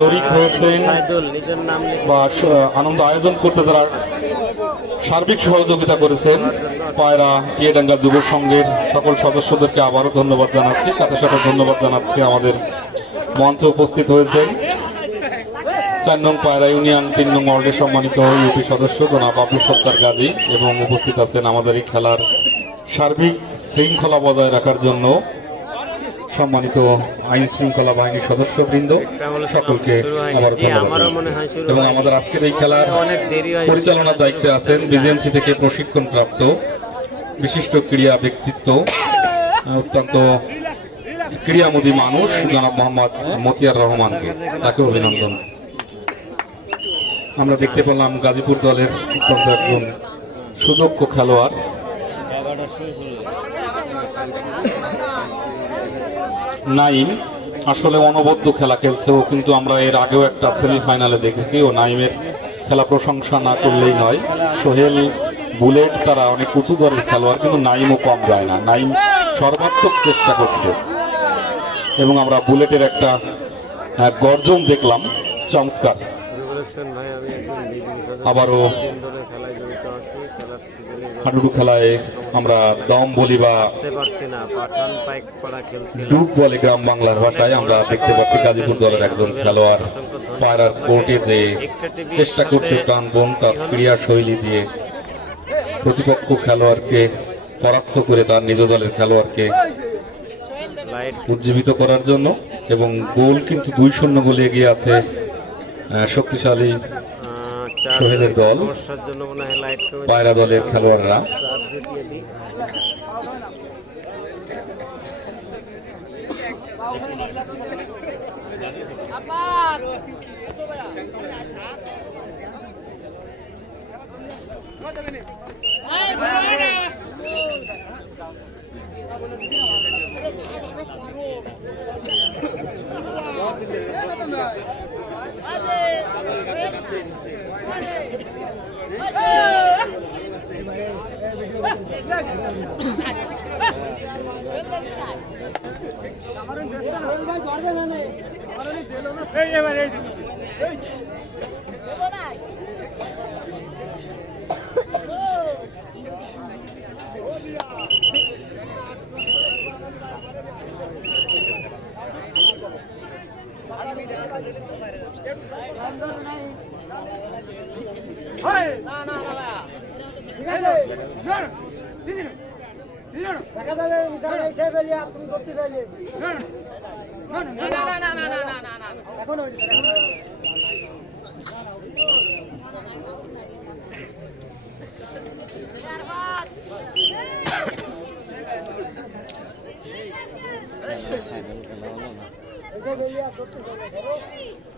শরিক হয়েছেন বা আনন্দ আয়োজন করতে যারা সার্বিক সহযোগিতা করেছেন। পায়রা টিয়েডাঙ্গা যুব সংঘের সকল সদস্যদেরকে আবারও ধন্যবাদ জানাচ্ছি। সাথে সাথে ধন্যবাদ জানাচ্ছি আমাদের মঞ্চে উপস্থিত হয়েছেন চার নং পায়রা ইউনিয়ন তিন নং ওয়ার্ডের সম্মানিত ইউপি সদস্য জনাব আব্দুল সত্তার গাজী এবং উপস্থিত আছেন আমাদের এই খেলার সার্বিক শৃঙ্খলা বজায় রাখার জন্য সম্মানিত আইন শৃঙ্খলা বাহিনীর সদস্যবৃন্দ সকলকে আবার এবং আমাদের আজকের এই খেলার পরিচালনার দায়িত্বে আছেন বিজেএমসি থেকে প্রশিক্ষণ প্রাপ্ত বিশিষ্ট ক্রীড়া ব্যক্তিত্ব অত্যন্ত ক্রীড়ামোদী মানুষ জনাব মোহাম্মদ মতিয়ার রহমানকে। তাকে অভিনন্দন। আমরা দেখতে পেলাম গাজীপুর দলের অত্যন্ত একজন সুদক্ষ খেলোয়াড়। নাইম আসলে অনবদ্য খেলা খেলছে। ও কিন্তু আমরা এর আগেও একটা সেমিফাইনালে দেখেছি। ও নাইমের খেলা প্রশংসা না করলেই নয়। সোহেল বুলেট তারা অনেক উঁচু দরের খেলোয়াড়, কিন্তু নাইমও কম যায় না। নাইম সর্বাত্মক চেষ্টা করছে। এবং আমরা বুলেটের একটা গর্জন দেখলাম। চমৎকার। আবারও তিন দলের খেলায় জড়িত আছি খেলার সিজনে হাডুডু খেলায় আমরা দম বলি বা ডুব বলে গ্রাম বাংলার ভাষায় আমরা দেখতে পাচ্ছি গাজীপুর দলের একজন খেলোয়াড় পায়রার কোর্টে যে চেষ্টা করছে প্রাণবন তার ক্রিয়া শৈলী দিয়ে প্রতিপক্ষ খেলোয়াড়কে পরাস্ত করে তার নিজ দলের খেলোয়াড়কে উজ্জীবিত করার জন্য এবং গোল কিন্তু দুই শূন্য গোলে এগিয়ে আছে শক্তিশালী সোহেলের দল। মনে হয় পায়রা দলের খেলোয়াড়রা। চার দিয়ে দিই। দেখা যাবে জায়গায় এসে এখন এখন হইছে। এসে বেরিয়ে আর করতে চাইলে, ধরো। ভাই, ধরতে না। ওই বাড়ি বাদিস।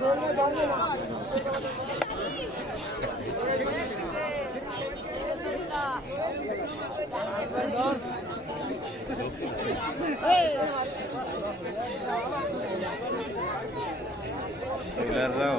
ধরবে, ধরবে না। প্লেয়াররাও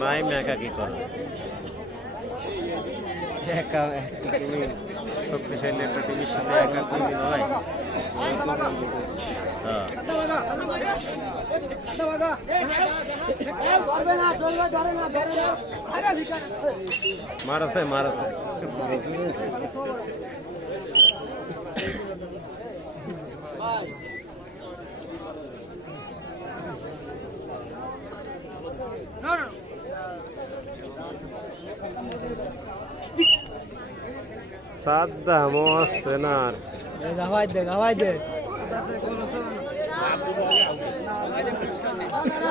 ভাই মেকা কি করো একা তুমি শক্তিশালী একটা টিভির সাথে একা তুমি নয় হ্যাঁ মার আছে মার আছে। সাদ্দামও আসছে না আর গাওয়াই দে গাওয়াই দে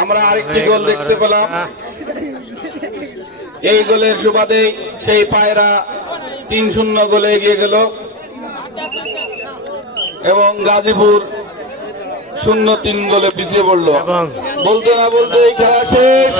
আমরা আরেকটি গোল দেখতে পেলাম। এই গোলের সুবাদে সেই পায়রা তিন শূন্য গোলে এগিয়ে গেল। এবং গাজীপুর শূন্য তিন দলে পিছিয়ে পড়ল। বলতে না বলতে এই খেলা শেষ।